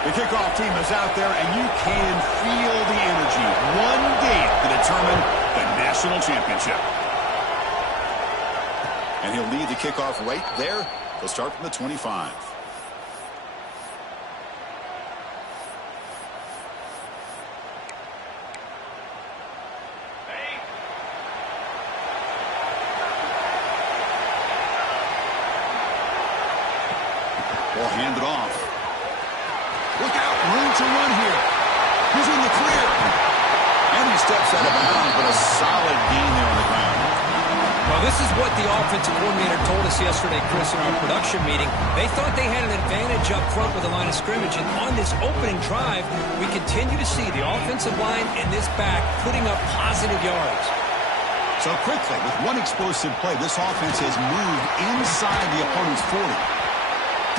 The kickoff team is out there, and you can feel the energy. One game to determine the national championship. And he'll lead the kickoff right there. He'll start from the 25. Ball handed off. Look out, room to run here. He's in the clear. And he steps out of bounds, but a solid gain there on the ground. Well, this is what the offensive coordinator told us yesterday, Chris, in our production meeting. They thought they had an advantage up front with the line of scrimmage, and on this opening drive, we continue to see the offensive line and this back putting up positive yards. So quickly, with one explosive play, this offense has moved inside the opponent's 40.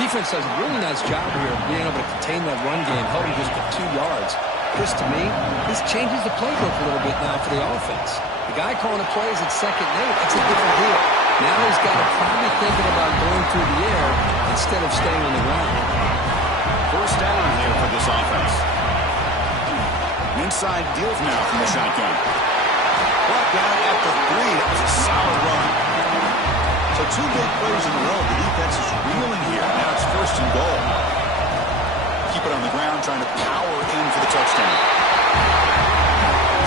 Defense does a really nice job here of being able to contain that run game, held him just for 2 yards. Chris, to me, this changes the playbook a little bit now for the offense. The guy calling the plays at 2nd and 8, that's a different deal. Now he's got to probably thinking about going through the air instead of staying on the ground. First down here for this offense. Inside deals now from the shotgun. Brought down at the 3. That was a solid run. So 2 big plays in a row. The defense is reeling here. Now it's 1st and goal. Keep it on the ground, trying to power in for the touchdown.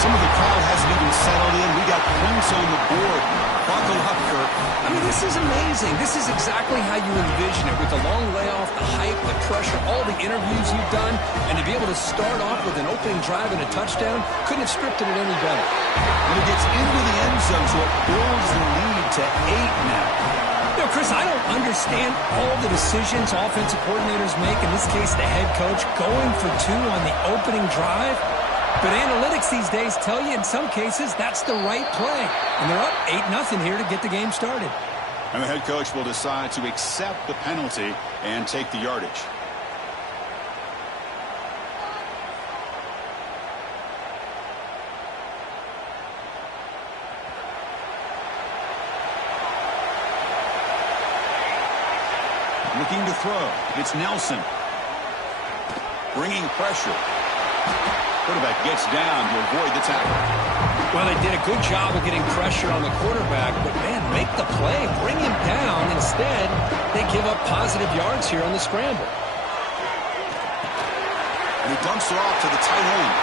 Some of the crowd hasn't even settled in. We got points on the board. Buckle up, Kirk. I mean, this is amazing. This is exactly how you envision it, with the long layoff, the hype, the pressure, all the interviews you've done, and to be able to start off with an opening drive and a touchdown, couldn't have scripted it any better. And it gets into the end zone, so it builds the lead to 8 now. You know, Chris, I don't understand all the decisions offensive coordinators make, in this case the head coach, going for 2 on the opening drive. But analytics these days tell you in some cases that's the right play. And they're up 8-0 here to get the game started. And the head coach will decide to accept the penalty and take the yardage. Looking to throw. It's Nelson. Bringing pressure. Quarterback gets down to avoid the tackle. Well, they did a good job of getting pressure on the quarterback, but, man, make the play, bring him down. Instead, they give up positive yards here on the scramble. And he dumps it off to the tight end.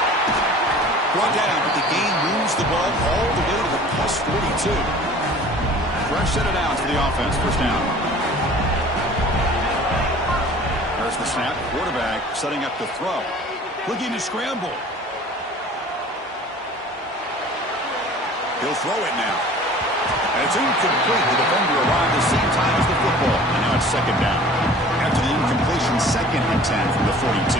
Brought down, but the gain moves the ball all the way to the plus 42. Fresh set it down to the offense. First down. There's the snap. Quarterback setting up to throw. Looking to scramble. He'll throw it now. And it's incomplete. The defender arrived at the same time as the football. And now it's 2nd down. After the incompletion, 2nd and 10 from the 42.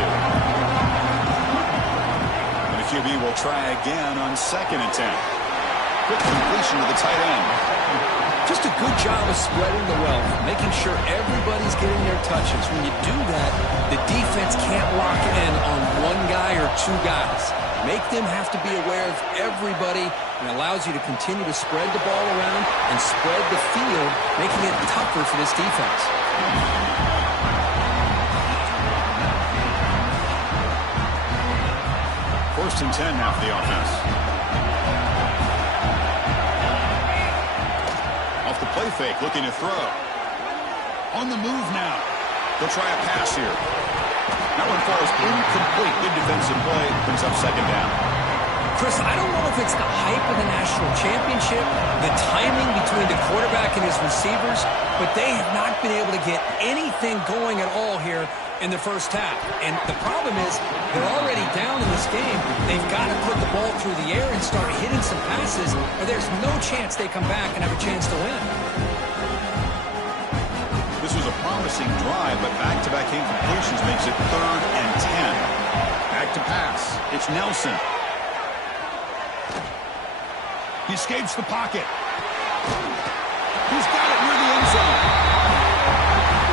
And the QB will try again on 2nd and 10. Quick completion to the tight end. Just a good job of spreading the wealth, making sure everybody's getting their touches. When you do that, the defense can't lock in on one guy or 2 guys. Make them have to be aware of everybody, and allows you to continue to spread the ball around and spread the field, making it tougher for this defense. 1st and 10 now for the offense. Off the play fake, looking to throw. On the move now. They'll try a pass here. That one falls incomplete. Good defensive play. Brings up 2nd down. Chris, I don't know if it's the hype of the national championship, the timing between the quarterback and his receivers, but they have not been able to get anything going at all here in the first half. And the problem is they're already down in this game. They've got to put the ball through the air and start hitting some passes, or there's no chance they come back and have a chance to win. This was a promising drive, but back-to-back incompletions makes it 3rd and 10. Back to pass. It's Nelson. He escapes the pocket. He's got it near the end zone.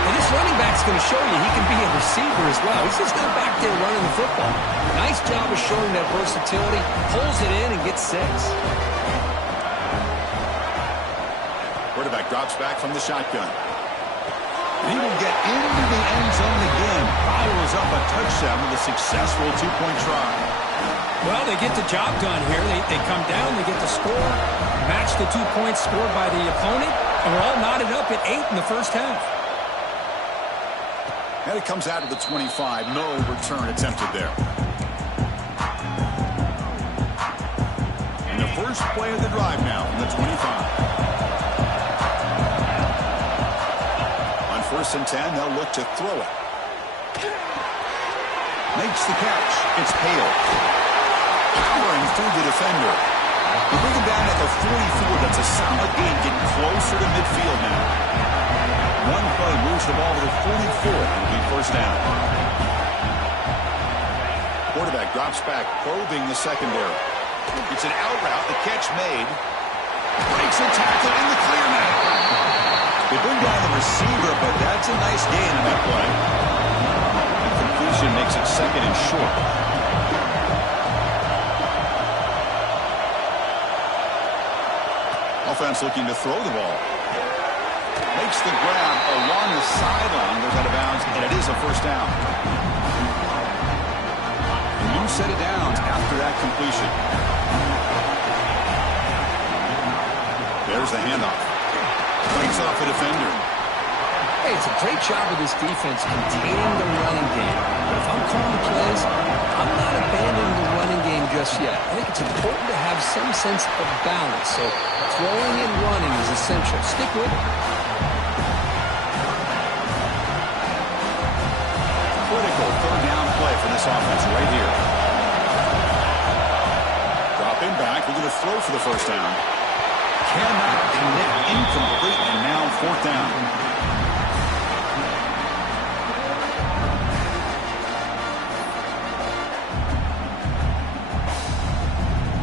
And this running back's going to show you he can be a receiver as well. He's just not back there running the football. Nice job of showing that versatility. Pulls it in and gets 6. Quarterback drops back from the shotgun. And he will get into the end zone again. follows up a touchdown with a successful two-point try. Well, they get the job done here. They come down, they get the score, match the 2 points scored by the opponent, and we're all knotted up at 8 in the first half. And it comes out of the 25. No return attempted there. And the first play of the drive now from the 25. On 1st and 10, they'll look to throw it. Makes the catch. It's Hale. Powering through the defender. We bring him down at the 44. That's a solid gain, getting closer to midfield now. One play moves the ball to the 44. It'll be first down. Quarterback drops back, probing the secondary. It's an out route. The catch made. Breaks a tackle in the clear now. They bring down the receiver, but that's a nice gain on that play. The completion makes it 2nd and short. Offense looking to throw the ball. Makes the grab along the sideline, goes out of bounds, and it is a first down. A new set of downs after that completion. There's the handoff. Breaks off the defender. Hey, it's a great job of this defense containing the running game. But if I'm calling the plays, I'm not abandoning the running game just yet. I think it's important to have some sense of balance. So throwing and running is essential. Stick with it. Critical 3rd down play for this offense right here. Dropping back, we're going to throw for the first down. Cannot connect, incomplete, and now 4th down.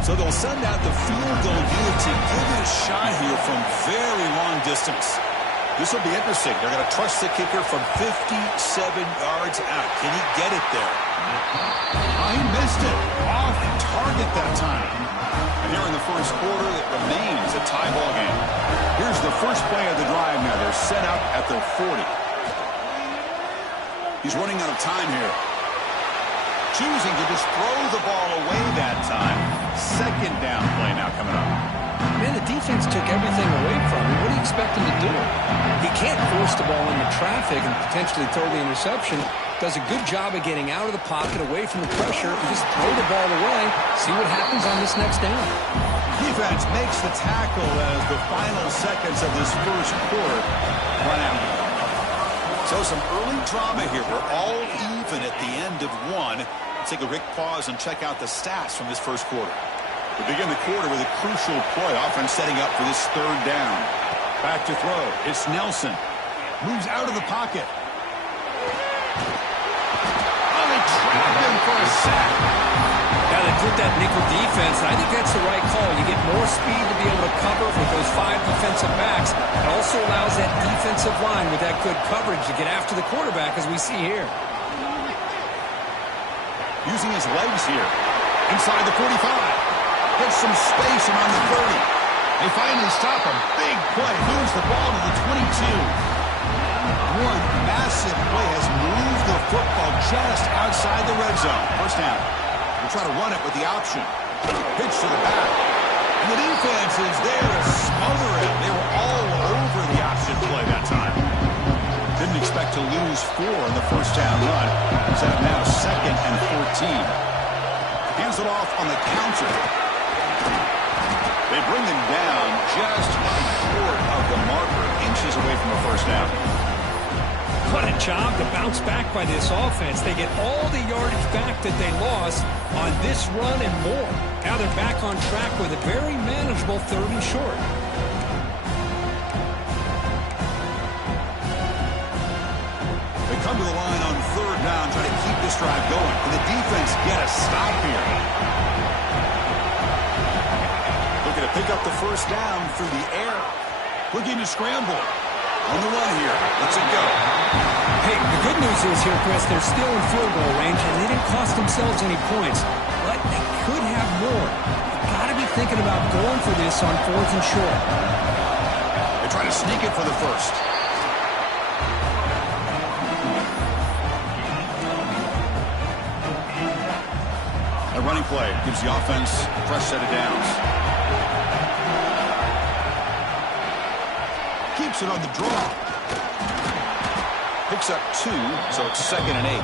So they'll send out the field goal unit to give it a shot here from very long distance. This will be interesting. They're going to trust the kicker from 57 yards out. Can he get it there? Oh, he missed it. Off target that time. And here in the first quarter, it remains a tie ball game. Here's the first play of the drive now. They're set out at the 40. He's running out of time here. Choosing to just throw the ball away that time. 2nd down play now coming up. Man, the defense took everything away from him. What do you expect him to do? He can't force the ball into traffic and potentially throw the interception. Does a good job of getting out of the pocket, away from the pressure, and just throw the ball away. See what happens on this next down. Defense makes the tackle as the final seconds of this first quarter run out. So some early drama here. We're all even at the end of one. Let's take a quick pause and check out the stats from this first quarter. We begin the quarter with a crucial play. Offense setting up for this 3rd down. Back to throw. It's Nelson. Moves out of the pocket. Oh, they trapped him for a sack. Yeah, they did that nickel defense, and I think that's the right call. You get more speed to be able to cover with those 5 defensive backs. It also allows that defensive line with that good coverage to get after the quarterback, as we see here. Using his legs here. Inside the 45. Gets some space around the 30. They finally stop him. Big play. Moves the ball to the 22. One massive play has moved the football just outside the red zone. First down. We'll try to run it with the option. Pitch to the back. And the defense is there to smother it. They were all over the option play that time. Didn't expect to lose 4 in the first down run. So now 2nd and 14. Hands it off on the counter. They bring him down just short of the marker, inches away from a first down. What a job to bounce back by this offense. They get all the yardage back that they lost on this run and more. Now they're back on track with a very manageable 3rd and short. They come to the line on 3rd down, trying to keep this drive going. Can the defense get a stop here? Looking to pick up the first down through the air. Looking to scramble. On the run here. Let's it go. Hey, the good news is here, Chris, they're still in field goal range, and they didn't cost themselves any points. But they could have more. They've got to be thinking about going for this on 4th and short. They try to sneak it for the first. running play gives the offense a fresh set of downs. Keeps it on the draw. Picks up 2, so it's 2nd and 8.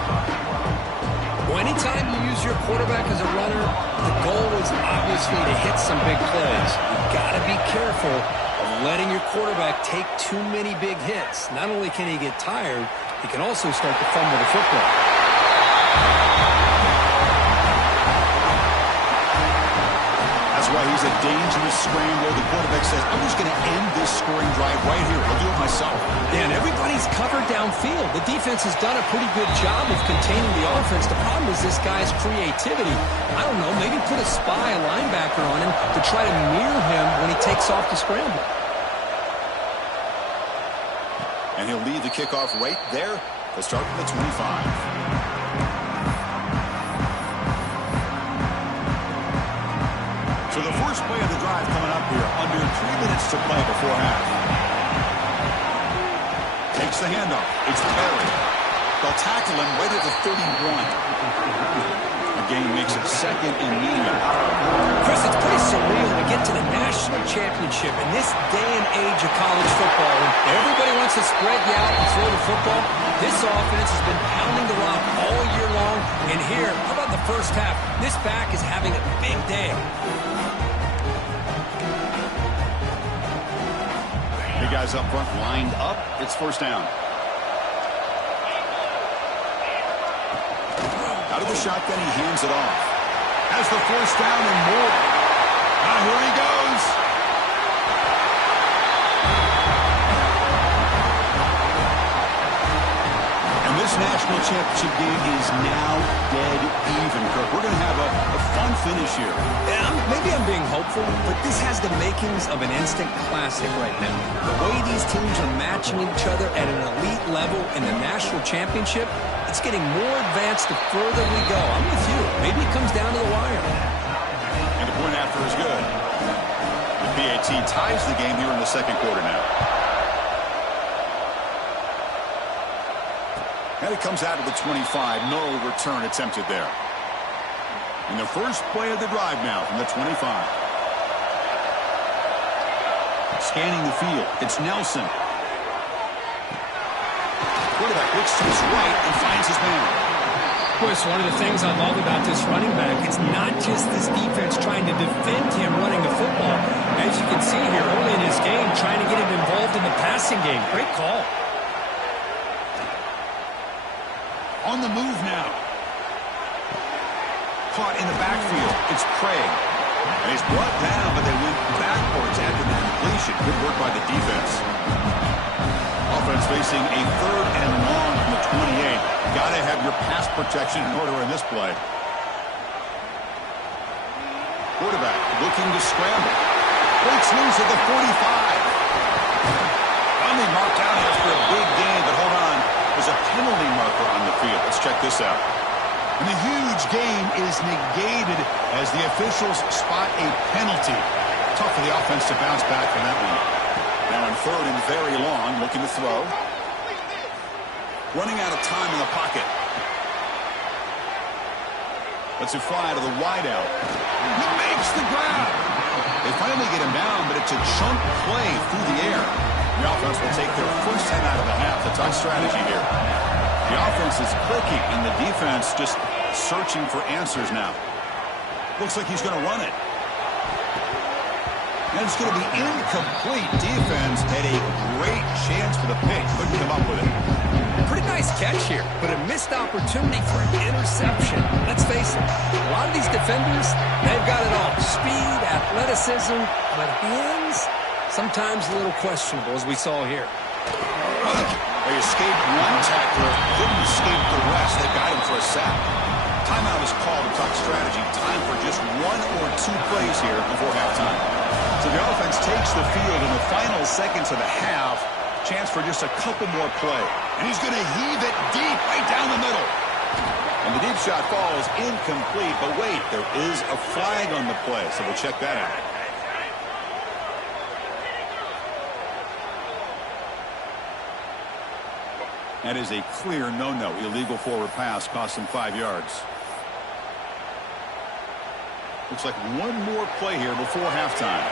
Well, anytime you use your quarterback as a runner, the goal is obviously to hit some big plays. You've got to be careful of letting your quarterback take too many big hits. Not only can he get tired, he can also start to fumble the football. That's why he's a dangerous scrambler. The quarterback says, I'm just going to end this scoring drive right here. I'll do it myself. Yeah, and everybody's covered downfield. The defense has done a pretty good job of containing the offense. The problem is this guy's creativity. I don't know, maybe put a spy, a linebacker on him to try to mirror him when he takes off the scramble. And he'll lead the kickoff right there. They'll start from the 25. So the first play of the drive coming up here, under 3 minutes to play before half. Takes the handoff. It's Perry. They'll tackle him right at the 31. The game makes it 2nd and medium. Chris, it's pretty surreal to get to the national championship in this day and age of college football. When everybody wants to spread you out and throw the football. This offense has been pounding the rock all year long. And here, how about the first half? This back is having a big day. The guys up front lined up. It's 1st down. Out of the shotgun, he hands it off. Has the 1st down and more. Now here he goes. And this national championship game is now dead even, Kirk. We're going to have a fun finish here. Yeah, maybe I'm being hopeful, but this has the makings of an instant classic right now. The way these teams are matching each other at an elite level in the national championship, it's getting more advanced the further we go. I'm with you. Maybe it comes down to the wire. And the point after is good. The PAT ties the game here in the 2nd quarter now. And it comes out of the 25. No return attempted there. And the first play of the drive now from the 25. Scanning the field. It's Nelson. Quarterback looks to his right and finds his man. Of course, one of the things I love about this running back is not just this defense trying to defend him running the football. As you can see here early in his game, trying to get him involved in the passing game. Great call. On the move now. Caught in the backfield. It's Craig. And he's brought down, but they went backwards after the completion. Good work by the defense. Offense facing a 3rd and long from the 28. Got to have your pass protection in order in this play. Quarterback looking to scramble. Breaks loose at the 45. Finally marked out after a big gain, but hold on. There's a penalty marker on the field. Let's check this out. And the huge game is negated as the officials spot a penalty. Tough for the offense to bounce back from that one. Now on 3rd and very long, looking to throw. Running out of time in the pocket. Lets it fly to the wideout. He makes the grab. They finally get him down, but it's a chunk play through the air. The offense will take their first 10 out of the half. The tough strategy here. The offense is clicking, and the defense just searching for answers now. Looks like he's going to run it. And it's going to be incomplete. Defense had a great chance for the pick. Couldn't come up with it. Pretty nice catch here, but a missed opportunity for an interception. Let's face it, a lot of these defenders, they've got it all. Speed, athleticism, but hands, sometimes a little questionable, as we saw here. They escaped one tackler, couldn't escape the rest. They got him for a sack. Timeout is called to talk strategy. Time for just 1 or 2 plays here before halftime. So the offense takes the field in the final seconds of the half. Chance for just a couple more play. And he's going to heave it deep right down the middle. And the deep shot falls incomplete. But wait, there is a flag on the play, so we'll check that out. That is a clear no-no. Illegal forward pass cost him 5 yards. Looks like one more play here before halftime.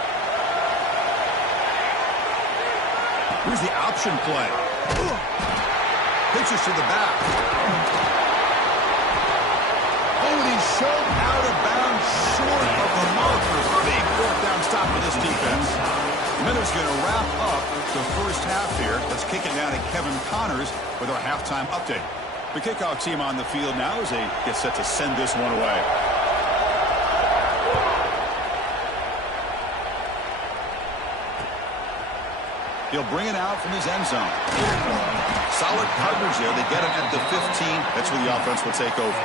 Here's the option play. Pitches to the back. Oh, and he's shoved out of bounds short of the marker. Big fourth down stop for this defense. Miller's going to wrap up the first half here. Let's kick it down to Kevin Connors with our halftime update. The kickoff team on the field now as they get set to send this one away. He'll bring it out from his end zone. Solid coverage there. They get him at the 15. That's where the offense will take over.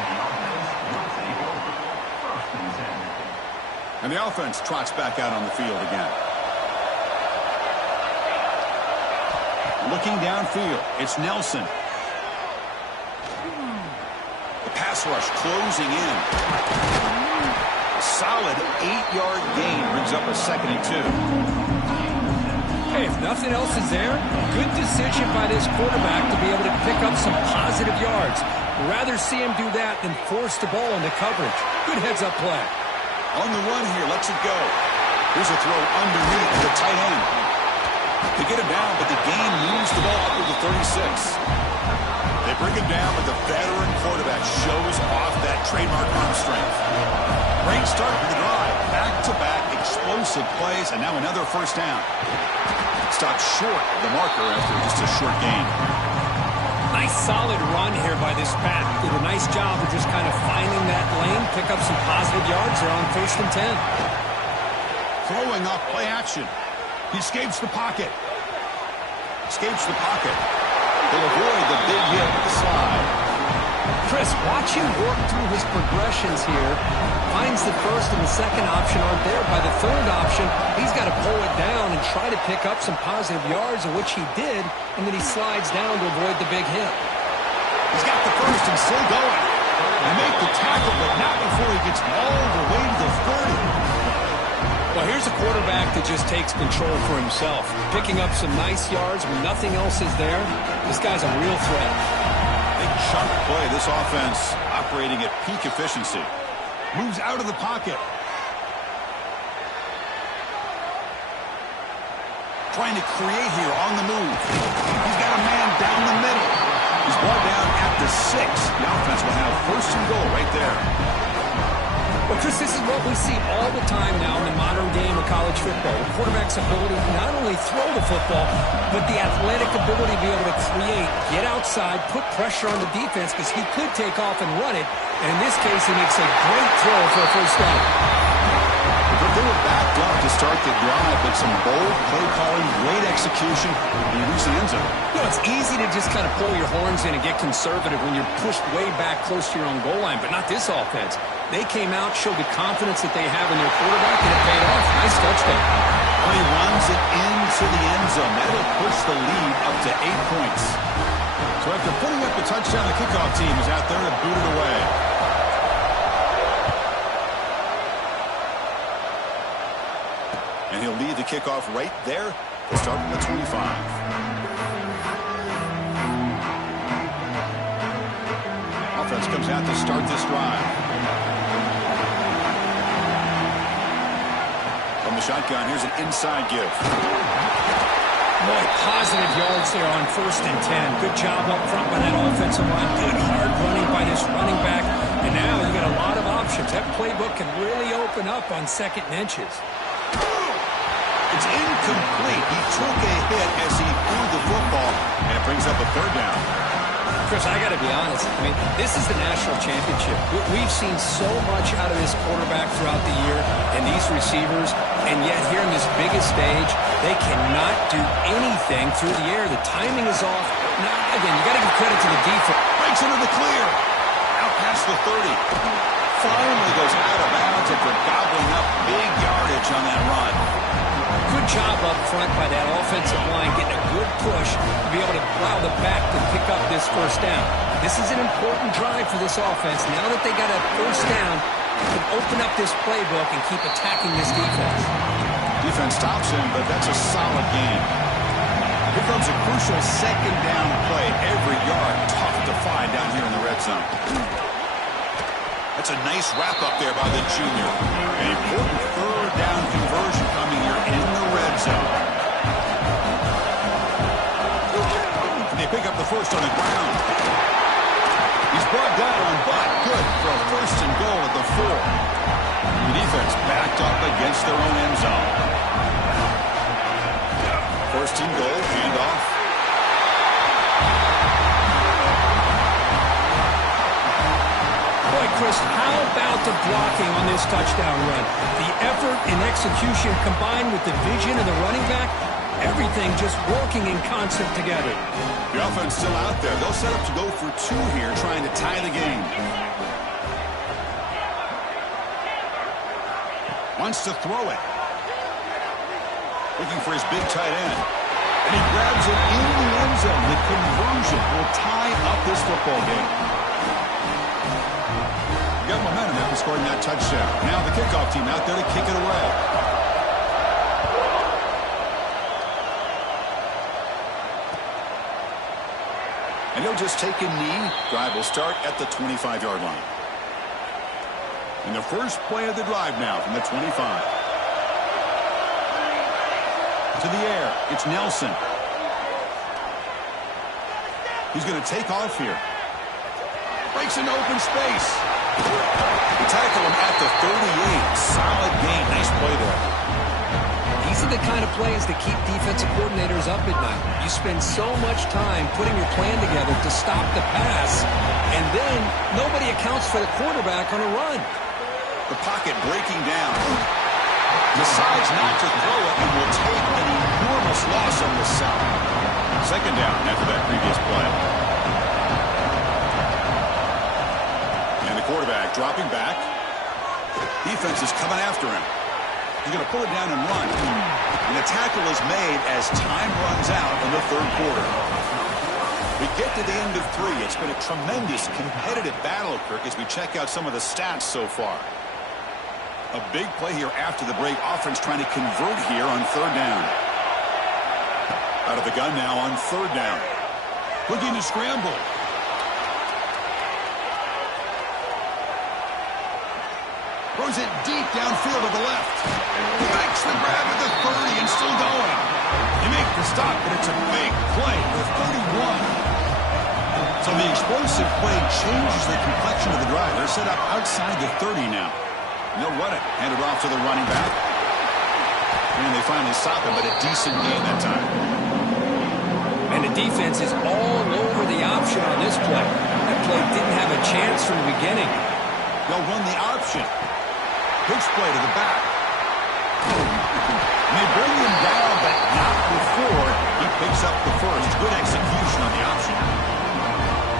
And the offense trots back out on the field again. Looking downfield, it's Nelson. The pass rush closing in. A solid 8-yard gain brings up a 2nd and 2. Hey, if nothing else is there, good decision by this quarterback to be able to pick up some positive yards. Rather see him do that than force the ball into coverage. Good heads-up play. On the run here, lets it go. Here's a throw underneath the tight end. They get him down, but the gain moves the ball up to the 36. They bring him down, but the veteran quarterback shows off that trademark arm strength. Great start for the drive. Back-to-back explosive plays, and now another first down. Stopped short of the marker after just a short gain. Nice solid run here by this back. Did a nice job of just kind of finding that lane, pick up some positive yards there on 1st and 10. Throwing off play action. He escapes the pocket. Escapes the pocket. He'll avoid the big hit with the slide. Chris, watch him work through his progressions here. Finds the first and the second option aren't there. By the third option, he's got to pull it down and try to pick up some positive yards, of which he did, and then he slides down to avoid the big hit. He's got the first and still going. They make the tackle, but not before he gets all the way to the 30. Well, here's a quarterback that just takes control for himself. Picking up some nice yards when nothing else is there. This guy's a real threat. Big chunk play. This offense operating at peak efficiency. Moves out of the pocket. Trying to create here on the move. He's got a man down the middle. He's brought down at the 6. The offense will have 1st and goal right there. Well, Chris, this is what we see all the time now in the modern game of college football. The quarterback's ability to not only throw the football, but the athletic ability to be able to create, get outside, put pressure on the defense because he could take off and run it. And in this case, he makes a great throw for a first down. But they were backed up to start the drive, but some bold play calling, great execution, and you reach the end zone. You know, it's easy to just kind of pull your horns in and get conservative when you're pushed way back close to your own goal line, but not this offense. They came out, showed the confidence that they have in their quarterback, and it paid off. Nice touchdown. When he runs it into the end zone, that'll push the lead up to 8 points. So after putting up the touchdown, the kickoff team is out there to boot it away. And he'll lead the kickoff right there to start from the 25. Offense comes out to start this drive. From the shotgun, here's an inside give. Boy, positive yards there on 1st and 10. Good job up front by that offensive line. Good hard running by this running back. And now you got a lot of options. That playbook can really open up on 2nd and inches. It's incomplete. He took a hit as he threw the football, and it brings up a 3rd down. Chris, I got to be honest. I mean, this is the national championship. We've seen so much out of this quarterback throughout the year and these receivers, and yet here in this biggest stage, they cannot do anything through the air. The timing is off. Now, again, you got to give credit to the defense. Breaks into the clear. Out past the 30. Finally goes out of bounds after gobbling up big yardage on that run. Good job up front by that offensive line, getting a good push to be able to allow the back to pick up this first down. This is an important drive for this offense. Now that they got a first down, they can open up this playbook and keep attacking this defense. Defense stops him, but that's a solid game. Here comes a crucial 2nd down play. Every yard tough to find down here in the red zone. That's That's a nice wrap-up there by the junior. An important third down conversion coming here in the red zone. And they pick up the first on the ground. He's brought down, but good for a first and goal at the 4. The defense backed up against their own end zone. First and goal, handoff. Boy, Chris, how about the blocking on this touchdown run? The effort and execution combined with the vision of the running back, everything just working in concert together. The offense still out there. They'll set up to go for 2 here, trying to tie the game. Wants to throw it. Looking for his big tight end. And he grabs it in the end zone. The conversion will tie up this football game. You got momentum after scoring that touchdown. Now the kickoff team out there to kick it away. And he'll just take a knee. Drive will start at the 25-yard line. And the first play of the drive now from the 25. To the air. It's Nelson. He's going to take off here. Breaks into open space. They tackle him at the 38. Solid gain. Nice play there. These are the kind of plays that keep defensive coordinators up at night. You spend so much time putting your plan together to stop the pass, and then nobody accounts for the quarterback on a run. The pocket breaking down. Decides not to throw it and will take an enormous loss on this side. Second down after that previous play. And the quarterback dropping back. Defense is coming after him. He's going to pull it down and run. And the tackle is made as time runs out in the third quarter. We get to the end of 3. It's been a tremendous competitive battle, Kirk, as we check out some of the stats so far. A big play here after the break. Offense trying to convert here on third down. Out of the gun now on third down. Looking to scramble. Throws it deep downfield to the left. He makes the grab at the 30 and still going. They make the stop, but it's a big play with 31. So the explosive play changes the complexion of the drive. They're set up outside the 30 now. And they'll run it. Hand it off to the running back. And they finally stop him, but a decent gain that time. And the defense is all over the option on this play. That play didn't have a chance from the beginning. They'll run the option. Pitch play to the back. And they bring him down, but not before he picks up the first. Good execution on the option.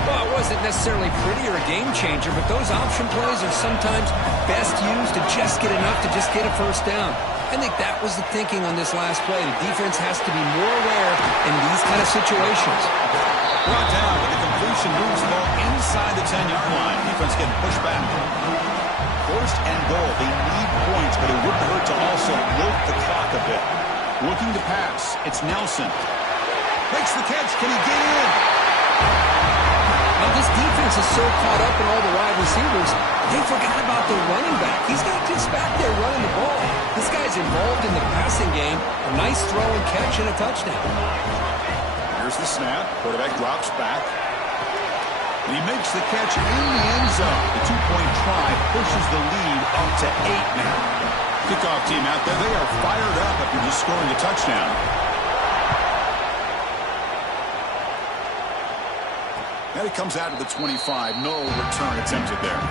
Well, it wasn't necessarily pretty or a game changer, but those option plays are sometimes best used to just get enough to just get a first down. I think that was the thinking on this last play. The defense has to be more aware in these kind of situations. Brought down, but the completion moves the ball inside the 10-yard line. Defense getting pushed back. First and goal. They need points, but it wouldn't hurt to also milk the clock a bit. Looking to pass. It's Nelson. Makes the catch. Can he get in? Now, this defense is so caught up in all the wide receivers, they forgot about the running back. He's not just back there running the ball. This guy's involved in the passing game. A nice throw and catch and a touchdown. Here's the snap. Quarterback drops back. And he makes the catch in the end zone. The two-point try pushes the lead up to 8 now. Kickoff team out there. They are fired up after just scoring a touchdown. Now he comes out to the 25. No return attempted there.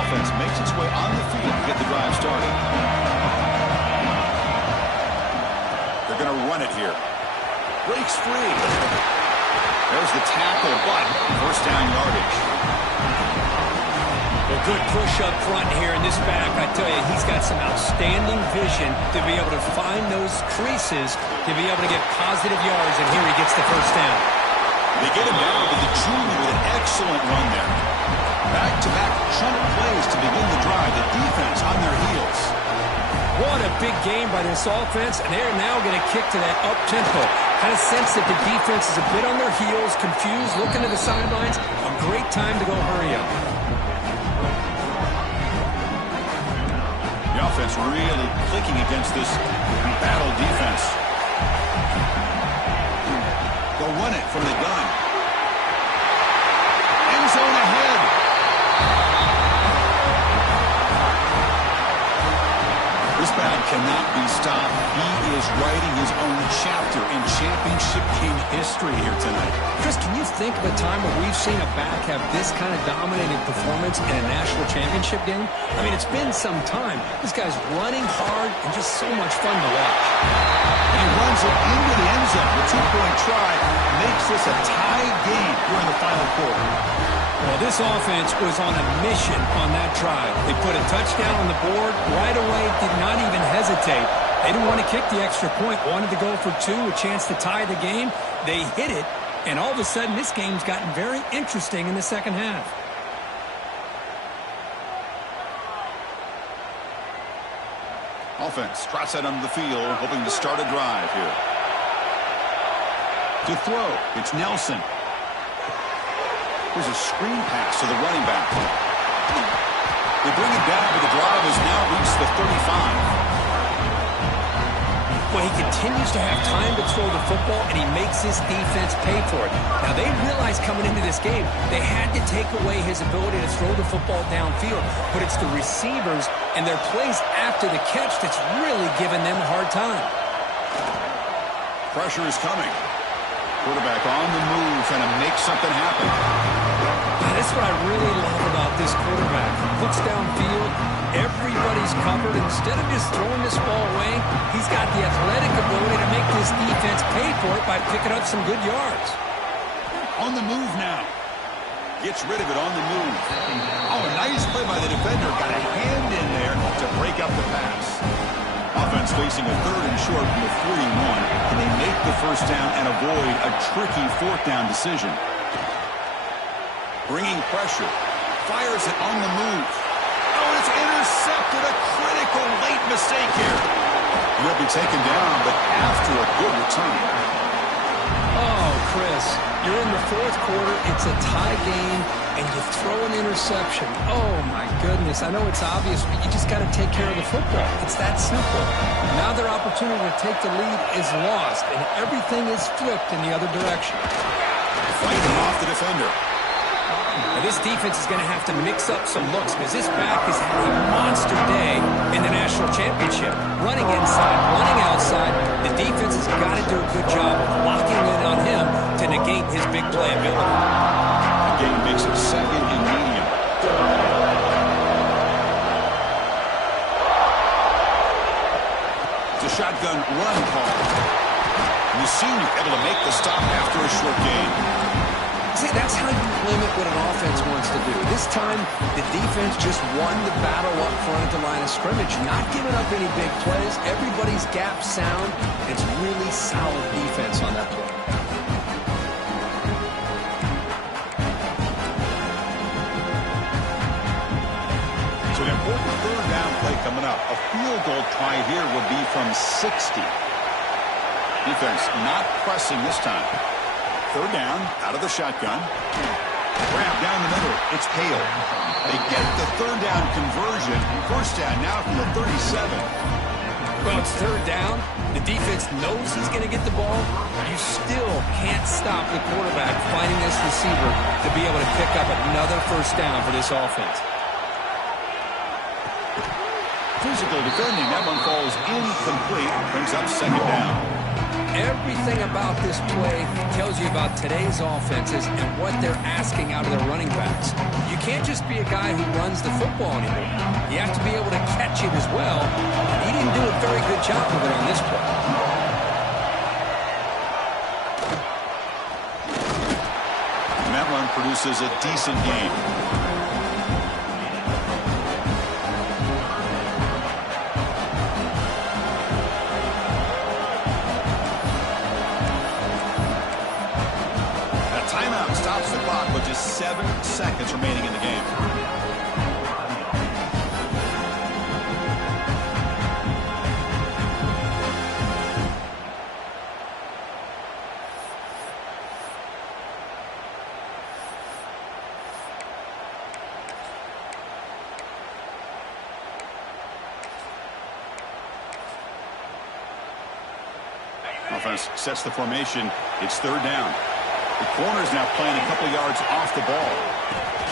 Offense makes its way on the field to get the drive started. They're going to run it here. Breaks free. There's the tackle, but first down yardage. A good push up front here in this back. I tell you, he's got some outstanding vision to be able to find those creases, to be able to get positive yards, and here he gets the first down. They get him down to the junior with an excellent run there. Back-to-back chunk plays to begin the drive. The defense on their heels. What a big game by this offense, and they're now going to kick to that up-tempo. Kind of sense that the defense is a bit on their heels, confused, looking to the sidelines. A great time to go hurry up. The offense really clicking against this battle defense. They'll run it from the gun. End zone ahead. This bag cannot be stopped. He is writing his own chapter in championship game history here tonight. Chris, can you think of a time where we've seen a back have this kind of dominating performance in a national championship game? I mean, it's been some time. This guy's running hard and just so much fun to watch. And he runs it into the end zone. The two-point try makes this a tie game during the final quarter. Well, this offense was on a mission on that drive. They put a touchdown on the board right away, did not even hesitate. They didn't want to kick the extra point, wanted to go for two, a chance to tie the game. They hit it, and all of a sudden this game's gotten very interesting in the second half. Offense trots out onto the field, hoping to start a drive here. To throw, it's Nelson. Here's a screen pass to the running back. They bring it down, but the drive has now reached the 35. Well, he continues to have time to throw the football, and he makes his defense pay for it. Now, they realized coming into this game they had to take away his ability to throw the football downfield, but it's the receivers and their plays after the catch that's really giving them a hard time. Pressure is coming. Quarterback on the move, trying to make something happen. That's what I really love about this quarterback. He looks downfield, everybody's covered. Instead of just throwing this ball away, he's got the athletic ability to make this defense pay for it by picking up some good yards. On the move now. Gets rid of it on the move. Oh, a nice play by the defender. Got a hand in there to break up the pass. Offense facing a third and short from the 41. Can they make the first down and avoid a tricky fourth down decision? Bringing pressure. Fires it on the move. Oh, it's intercepted. A critical late mistake here. He'll be taken down, but after a good return. Oh, Chris, you're in the fourth quarter. It's a tie game, and you throw an interception. Oh, my goodness. I know it's obvious, but you just got to take care of the football. It's that simple. Now their opportunity to take the lead is lost, and everything is flipped in the other direction. Fighting off the defender. Now, this defense is going to have to mix up some looks because this back has had a monster day in the national championship. Running inside, running outside. The defense has got to do a good job of locking in on him to negate his big play ability. The game makes it second and medium. It's a shotgun run call. And the senior able to make the stop after a short gain. See, that's how you limit what an offense wants to do. This time, the defense just won the battle up front at the line of scrimmage, not giving up any big plays. Everybody's gap sound. It's really solid defense on that play. So an important third down play coming up. A field goal try here would be from 60. Defense not pressing this time. Third down, out of the shotgun. Grab down the middle. It's Hale. They get the third down conversion. First down now from the 37. Well, it's third down. The defense knows he's going to get the ball. You still can't stop the quarterback finding this receiver to be able to pick up another first down for this offense. Physical defending. That one falls incomplete. Brings up second down. Everything about this play tells you about today's offenses and what they're asking out of their running backs. You can't just be a guy who runs the football anymore. You have to be able to catch it as well. And he didn't do a very good job of it on this play. And that one produces a decent game. Stops the clock with just 7 seconds remaining in the game. defense sets the formation. It's third down. The corner's now playing a couple yards off the ball.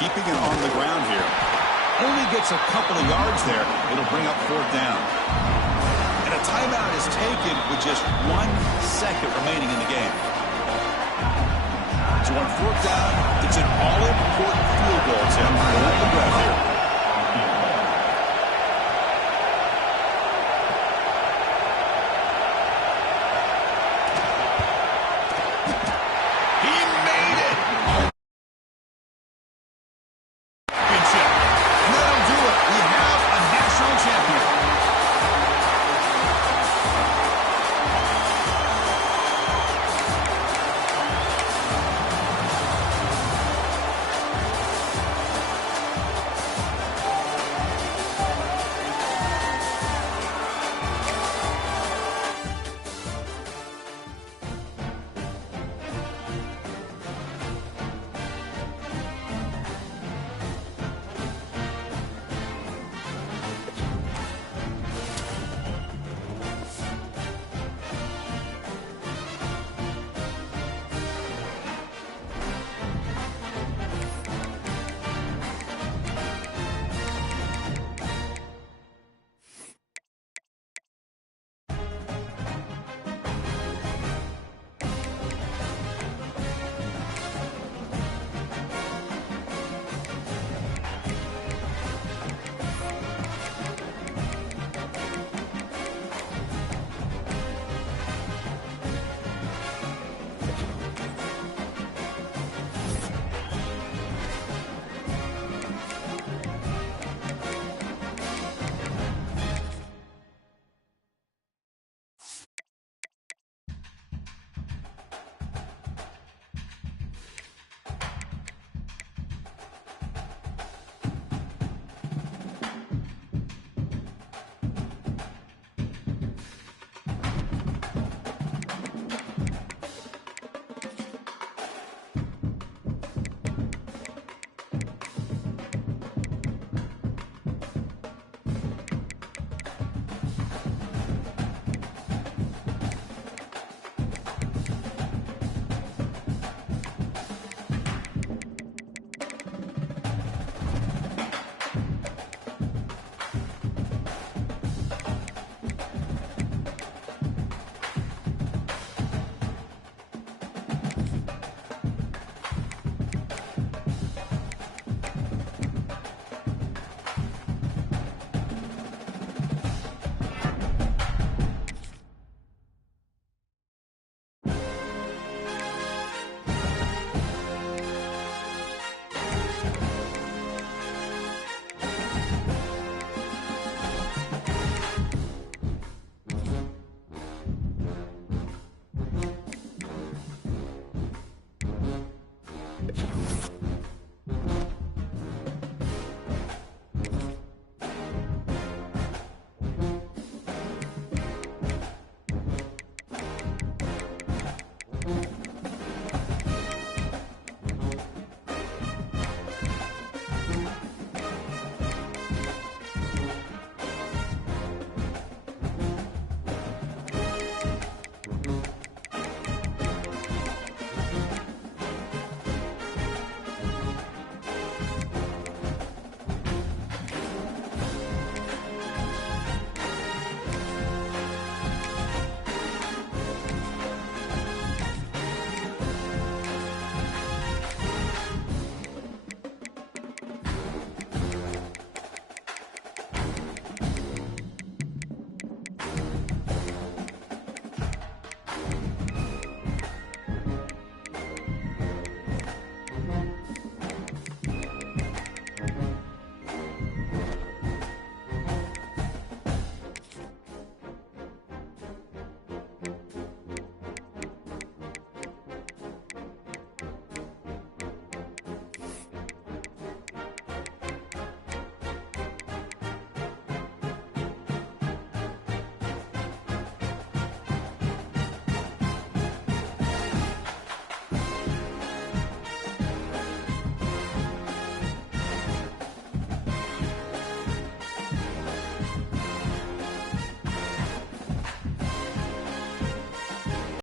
Keeping it on the ground here. Only gets a couple of yards there. It'll bring up fourth down. And a timeout is taken with just 1 second remaining in the game. So on fourth down, it's an all-important field goal attempt. Hold the breath here. He made it! Championship. And that'll do it. We have a national champion.